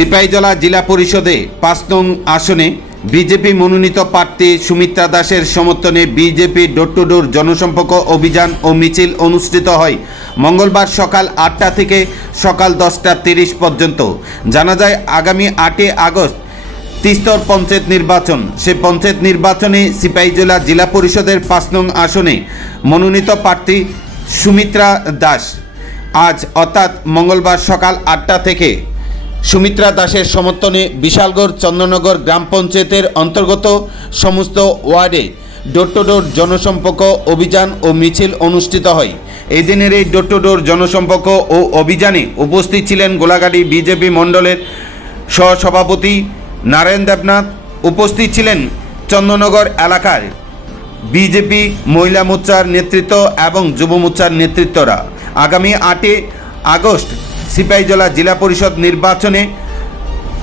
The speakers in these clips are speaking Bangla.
সিপাহীজলা জেলা পরিষদে পাঁচ নং আসনে বিজেপি মনোনীত প্রার্থী সুমিত্রা দাসের সমর্থনে বিজেপি ডোর টু ডোর জনসম্পর্ক অভিযান ও মিছিল অনুষ্ঠিত হয় মঙ্গলবার সকাল আটটা থেকে সকাল দশটা তিরিশ পর্যন্ত। জানা যায়, আগামী আটই আগস্ট তিস্তর পঞ্চায়েত নির্বাচন। সে পঞ্চায়েত নির্বাচনে সিপাহীজলা জেলা পরিষদের পাঁচ নং আসনে মনোনীত প্রার্থী সুমিত্রা দাস। আজ অর্থাৎ মঙ্গলবার সকাল আটটা থেকে সুমিত্রা দাসের সমর্থনে বিশালগড় চন্দ্রনগর গ্রাম পঞ্চায়েতের অন্তর্গত সমস্ত ওয়ার্ডে ডোর টু ডোর জনসম্পর্ক অভিযান ও মিছিল অনুষ্ঠিত হয়। এই দিনের এই ডোর টু ডোর জনসম্পর্ক ও অভিযানে উপস্থিত ছিলেন গোলাঘাটি বিজেপি মণ্ডলের সহসভাপতি নারায়ণ দেবনাথ, উপস্থিত ছিলেন চন্দ্রনগর এলাকার বিজেপি মহিলা মোর্চার নেতৃত্ব এবং যুব মোর্চার নেতৃত্বরা। আগামী আটই আগস্ট সিপাহীজলা জেলা পরিষদ নির্বাচনে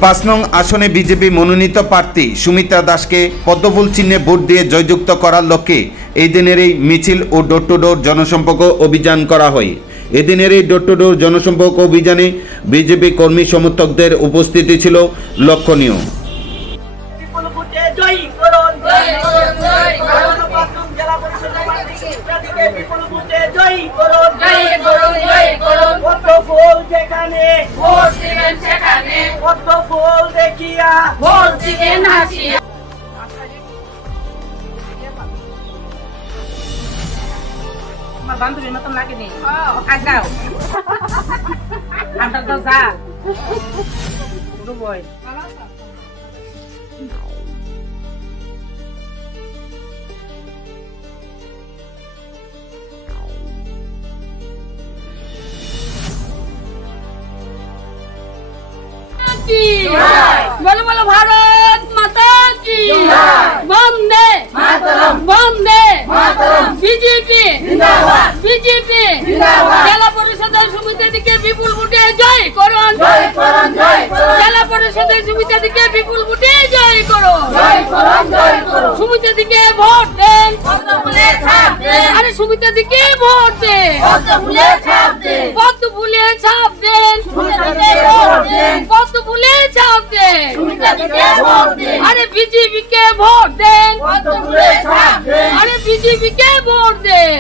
পাঁচ নং আসনে বিজেপি মনোনীত প্রার্থী সুমিত্রা দাসকে পদ্মফুল চিহ্নে ভোট দিয়ে জয়যুক্ত করার লক্ষ্যে এই দিনের এই মিছিল ও ডোর টু ডোর জনসম্পর্ক অভিযান করা হয়। এদিনের এই ডোর টু ডোর জনসম্পর্ক অভিযানে বিজেপি কর্মী সমর্থকদের উপস্থিতি ছিল লক্ষণীয়। দিবেন হাসিয়া আমার বান্ধবীর মতন লাগেনি আগাও। আমরা তো যা। ডুবই কি বলো বলো ভারত মাতা কি? বন্দে। বন্দে। বিজেপি। বিজেপি। জেলা পরিষদের সুবিধাদিকে বিপুল ভোটে জয় করুন। জেলা পরিষদের সুবিধাদিকে বিপুল ভোটে জয় করুন। সুবিধাদিকে ভোট দেন। আরে সুবিধাদিকে ভোট দেন। ভুলে ছাপ দেন। কত ভুলে ছাপ দেন আরে বিজেপি কে ভোট দেন। আরে বিজেপি কে ভোট দেন।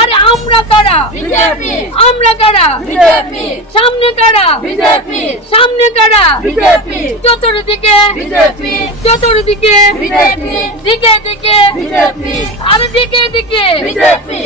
আরে আমরা কারা? বিজেপি। আমরা কারা? বিজেপি। সামনে কারা? বিজেপি। সামনে কারা? বিজেপি। চতুর্দিকে। বিজেপি। চতুর্দিকে। বিজেপি। দিকে দিকে। বিজেপি। আরে দিকে দিকে। বিজেপি।